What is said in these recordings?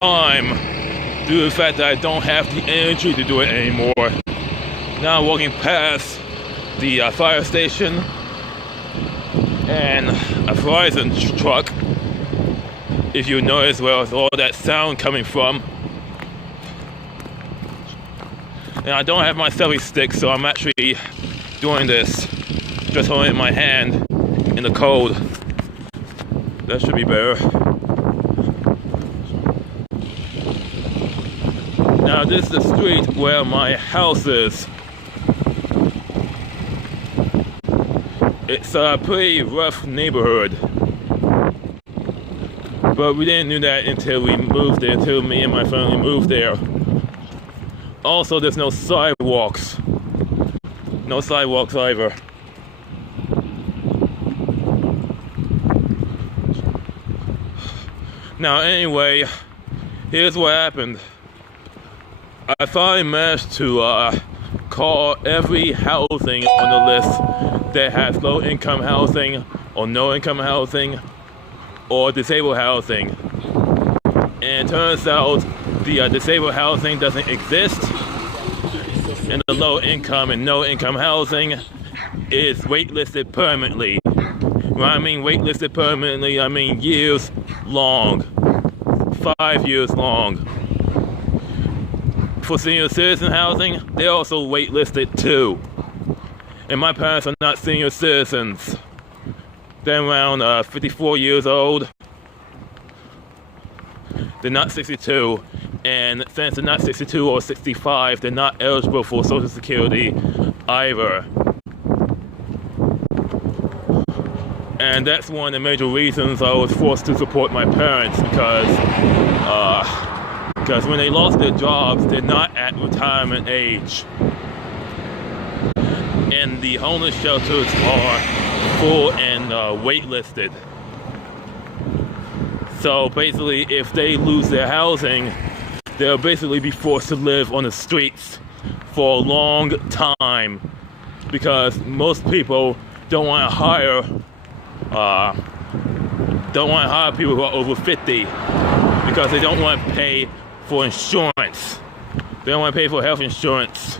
time due to the fact that I don't have the energy to do it anymore. Now I'm walking past the fire station and a Verizon truck. If you notice where all that sound coming from. And I don't have my selfie stick, so I'm actually doing this just holding it in my hand in the cold. That should be better. Now this is the street where my house is. It's a pretty rough neighborhood. But we didn't know that until we moved there, until me and my family moved there. Also, there's no sidewalks. No sidewalks either. Now anyway, here's what happened. I finally managed to call every housing on the list that has low income housing or no income housing or disabled housing. And it turns out the disabled housing doesn't exist, and the low income and no income housing is waitlisted permanently. When I mean waitlisted permanently, I mean years long, 5 years long. For senior citizen housing, they're also waitlisted too. And my parents are not senior citizens. They're around 54 years old. They're not 62. And since they're not 62 or 65, they're not eligible for Social Security either. And that's one of the major reasons I was forced to support my parents, because when they lost their jobs, they're not at retirement age. And the homeless shelters are full and waitlisted. So basically, if they lose their housing, they'll basically be forced to live on the streets for a long time, because most people don't want to hire people who are over 50, because they don't want to pay for insurance. They don't want to pay for health insurance.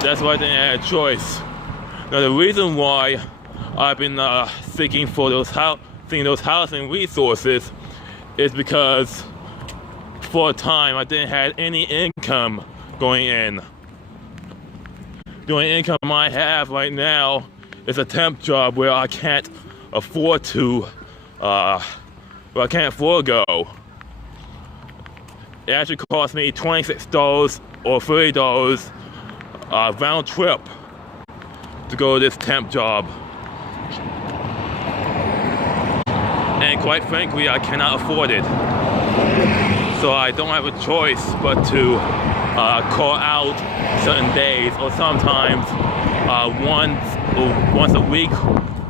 That's why they had a choice. Now the reason why I've been seeking for those housing resources is because for a time I didn't have any income going in. The only income I have right now is a temp job where I can't afford to, go. It actually cost me $26 or $30 round trip to go to this temp job. And quite frankly, I cannot afford it. So I don't have a choice but to call out certain days, or sometimes once a week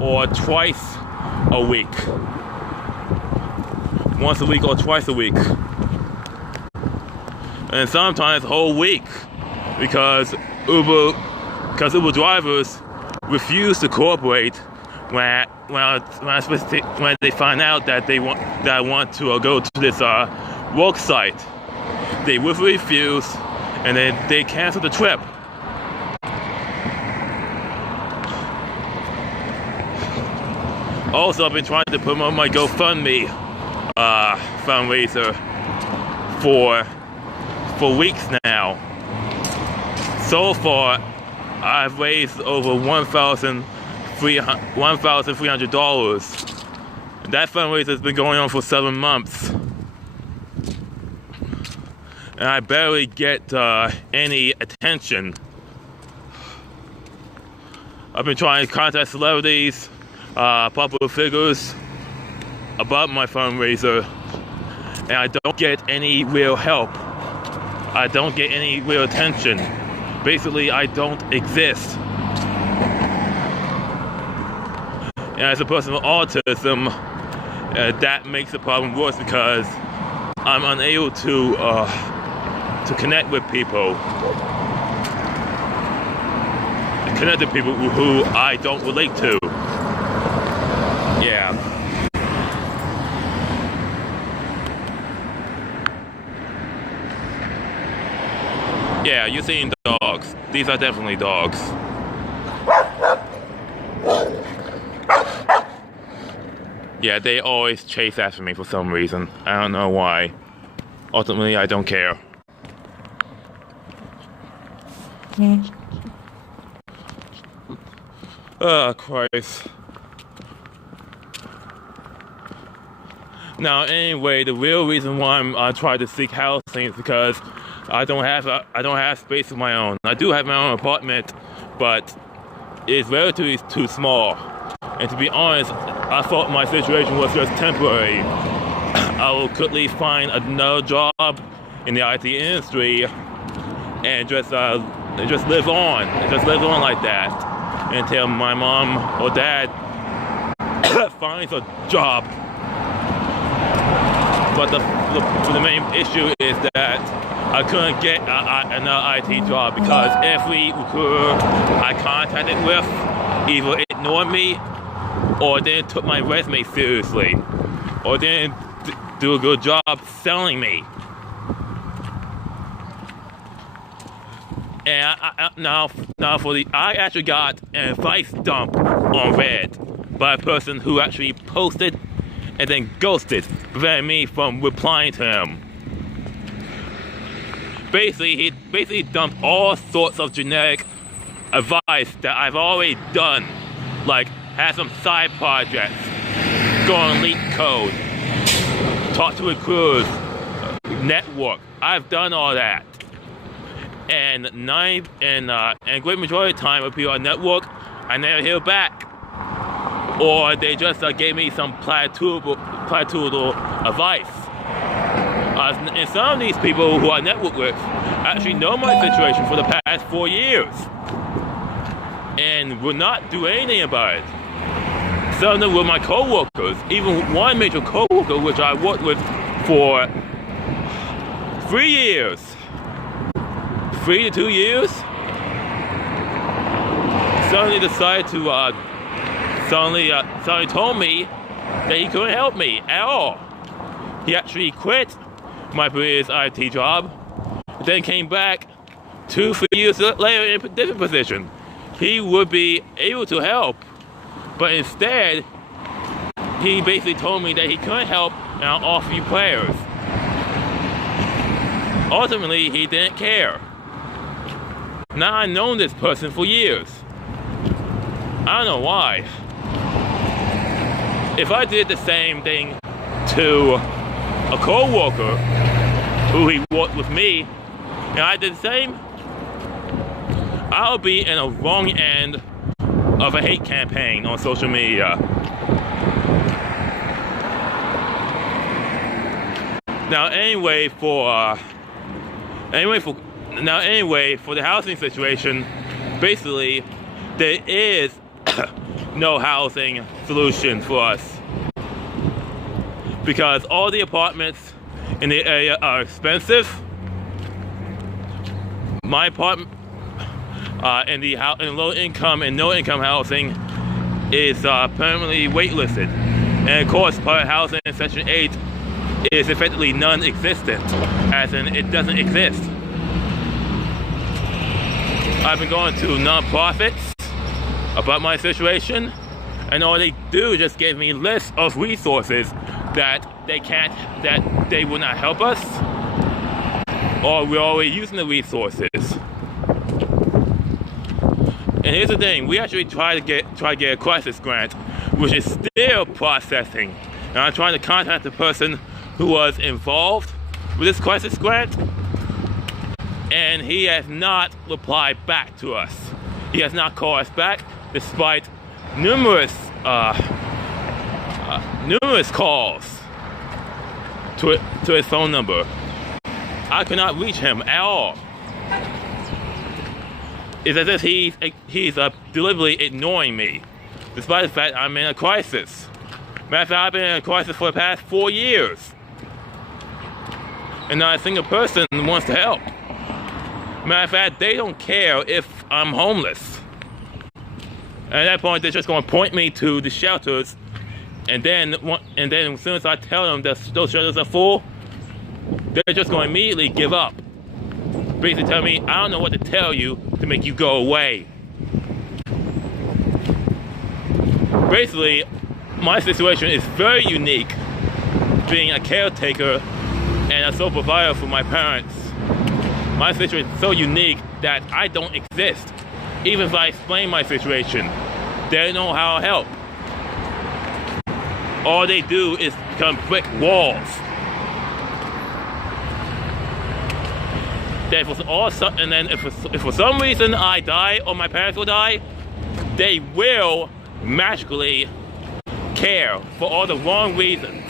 or twice a week. Once a week or twice a week. And sometimes a whole week, because Uber drivers refuse to cooperate when they find out that I want to go to this work site. They will refuse, and then they cancel the trip. Also, I've been trying to promote my GoFundMe fundraiser for weeks now. So far, I've raised over $1,300. That fundraiser has been going on for 7 months. And I barely get any attention. I've been trying to contact celebrities, popular figures about my fundraiser, and I don't get any real help. I don't get any real attention. Basically, I don't exist. And as a person with autism, that makes the problem worse, because I'm unable to connect with people. Connect to people who I don't relate to. Yeah. Yeah, you're seeing dogs. These are definitely dogs. Yeah, they always chase after me for some reason. I don't know why. Ultimately, I don't care. Oh, Christ. Now, anyway, the real reason why I'm trying to seek housing is because I don't have space of my own. I do have my own apartment, but it's relatively too small. And to be honest, I thought my situation was just temporary. I will quickly find another job in the IT industry and just live on like that until my mom or dad finds a job. But the main issue is that I couldn't get another IT job because every recruiter I contacted with either ignored me or didn't took my resume seriously or didn't do a good job selling me. And I actually got an advice dump on Reddit by a person who actually posted and then ghosted, preventing me from replying to him. He basically dumped all sorts of generic advice that I've already done, like have some side projects, go on leak code, talk to recruiters, network. I've done all that. And great majority of the time with people on network, I never hear back. Or they just gave me some platitudinal advice. And some of these people who I network with actually know my situation for the past 4 years and will not do anything about it. Some of them were my co-workers, even one major co-worker which I worked with for 3 years. 3 to 2 years, suddenly decided to suddenly told me that he couldn't help me at all. He actually quit my previous IT job, then came back 2-3 years later in a different position. He would be able to help, but instead, he basically told me that he couldn't help and I'll offer you players. Ultimately, he didn't care. Now I've known this person for years. I don't know why. If I did the same thing to a co-worker who he worked with me, and I did the same, I'll be in a wrong end of a hate campaign on social media. Now anyway, for the housing situation, basically, there is no housing solution for us because all the apartments in the area are expensive. My apartment in low income and no income housing is permanently waitlisted, and of course, private housing in Section 8 is effectively non-existent, as in it doesn't exist. I've been going to non-profits about my situation, and all they do is just give me lists of resources that they will not help us, or we're already using the resources. And here's the thing: we actually try to get a crisis grant, which is still processing. And I'm trying to contact the person who was involved with this crisis grant, and he has not replied back to us. He has not called us back, despite numerous calls to his phone number. I could not reach him at all. It's as if he's deliberately ignoring me, despite the fact I'm in a crisis. Matter of fact, I've been in a crisis for the past 4 years, and not a single person wants to help. Matter of fact, they don't care if I'm homeless. At that point, they're just going to point me to the shelters, and then as soon as I tell them that those shelters are full, they're just going to immediately give up. basically tell me, I don't know what to tell you to make you go away. Basically, my situation is very unique, being a caretaker and a sole provider for my parents. My situation is so unique that I don't exist. Even if I explain my situation, they don't know how to help. All they do is become brick walls. Then if for some reason I die or my parents will die, they will magically care for all the wrong reasons.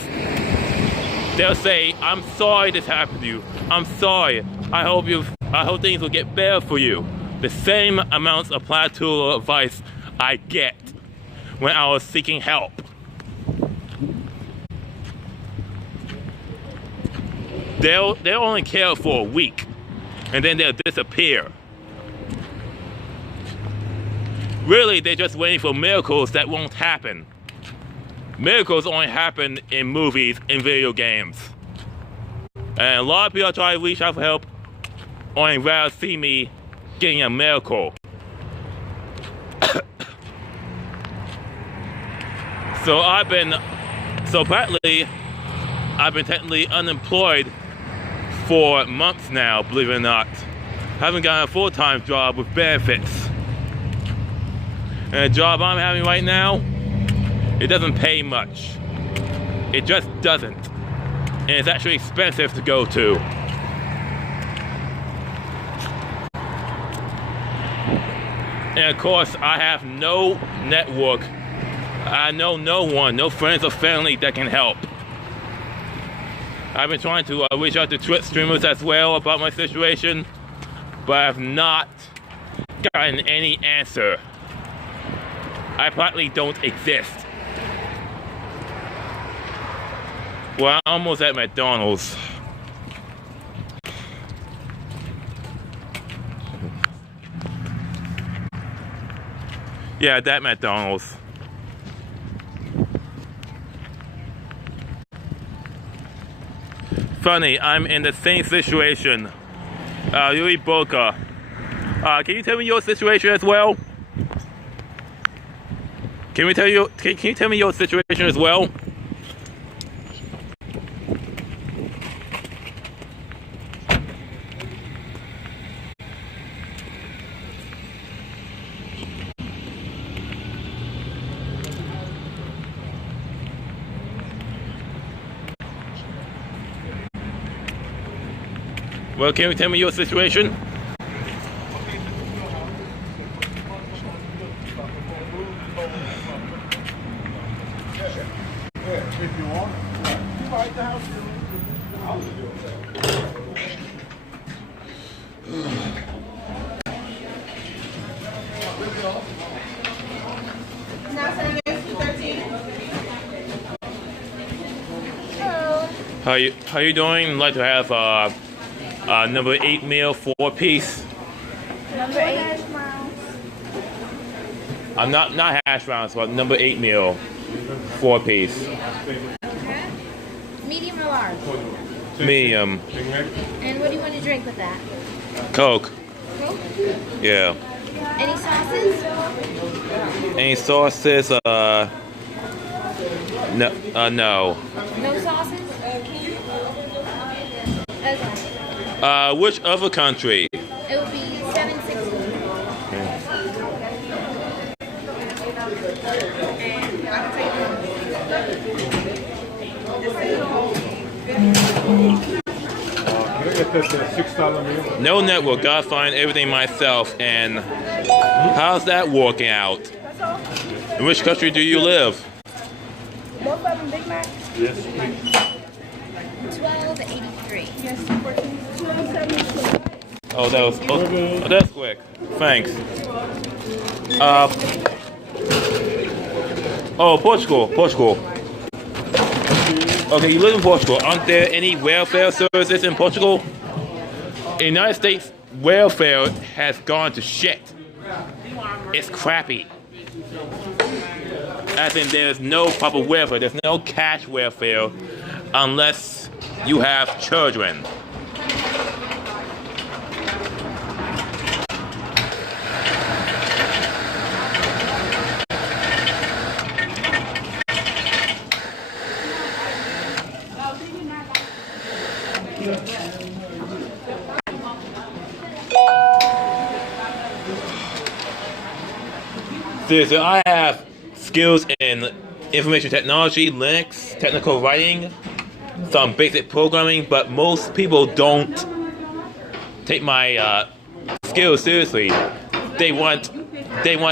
They'll say, I'm sorry this happened to you. I'm sorry. I hope things will get better for you. The same amounts of platitude advice I get when I was seeking help. They'll only care for a week, and then they'll disappear. Really, they're just waiting for miracles that won't happen. Miracles only happen in movies and video games. And a lot of people try to reach out for help, only rather see me getting a miracle. So apparently, I've been technically unemployed for months now, believe it or not. I haven't gotten a full-time job with benefits. And the job I'm having right now, it doesn't pay much. It just doesn't. And it's actually expensive to go to. And of course, I have no network. I know no one, no friends or family that can help. I've been trying to reach out to Twitch streamers as well about my situation, but I have not gotten any answer. I practically don't exist. Well, I'm almost at McDonald's. Yeah, that McDonald's. Funny, I'm in the same situation. Yuri Boca. Can you tell me your situation as well? Can you tell me your situation as well? Well, can you tell me your situation? If you want, you like the house. How you doing? I'd like to have number 8 meal, 4-piece. Number 8 hash browns. I'm not hash browns, but number 8 meal, 4-piece. Okay. Medium or large? Medium. And what do you want to drink with that? Coke. Coke? Yeah. Any sauces? Any sauces? No. No. No sauces? Okay. Which other country? It would be $7.60. $6 meal. No network. Gotta find everything myself. And how's that working out? In which country do you live? Both of them Big Macs? Yes, please. $12.83. Yes, $14.72. Oh, that's quick. Thanks. Portugal. Okay, you live in Portugal. Aren't there any welfare services in Portugal? In the United States, welfare has gone to shit. It's crappy. As in, there's no proper welfare. There's no cash welfare unless you have children. Seriously, I have skills in information technology, Linux, technical writing, some basic programming, but most people don't take my skills seriously. They want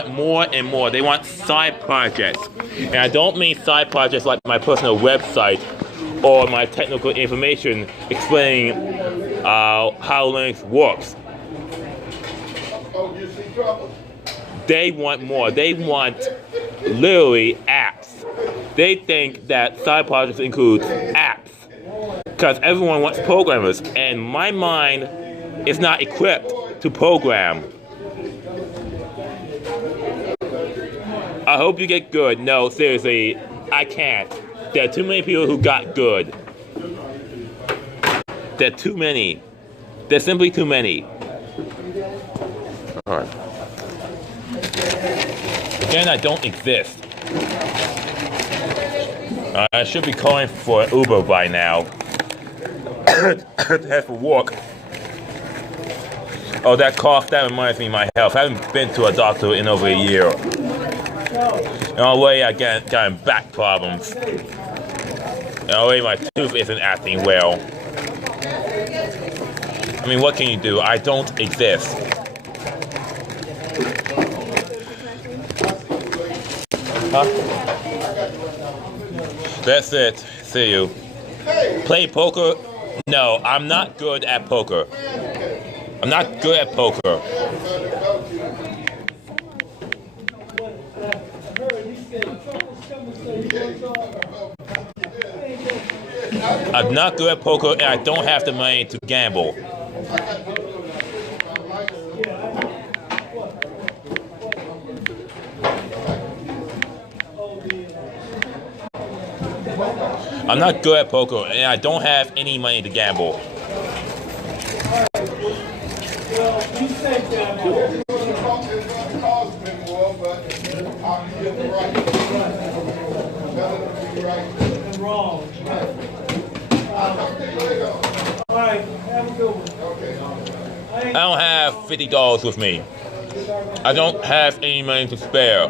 more and more. They want side projects. And I don't mean side projects like my personal website or my technical information explaining how Linux works. They want more. They want literally apps. They think that side projects include apps because everyone wants programmers, and my mind is not equipped to program. I hope you get good. No, seriously, I can't. There are too many people who got good. There are too many. There's simply too many. Alright. Again, I don't exist. I should be calling for an Uber by now. To head for work. Oh, that cough, that reminds me of my health. I haven't been to a doctor in over a year. And already I got back problems. And already my tooth isn't acting well. I mean, what can you do? I don't exist. Huh? That's it. See you. Play poker? No, I'm not good at poker. I'm not good at poker. I'm not good at poker, and I don't have the money to gamble. I'm not good at poker, and I don't have any money to gamble. I don't have $50 with me. I don't have any money to spare.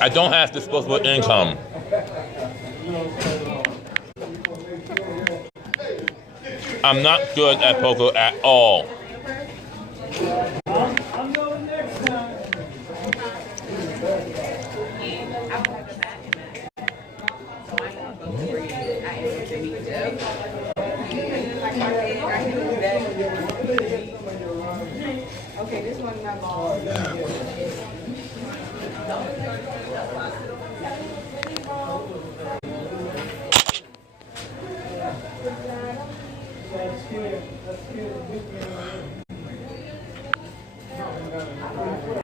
I don't have disposable income. I'm not good at poker at all. I'm going next time. Okay, this one's not long.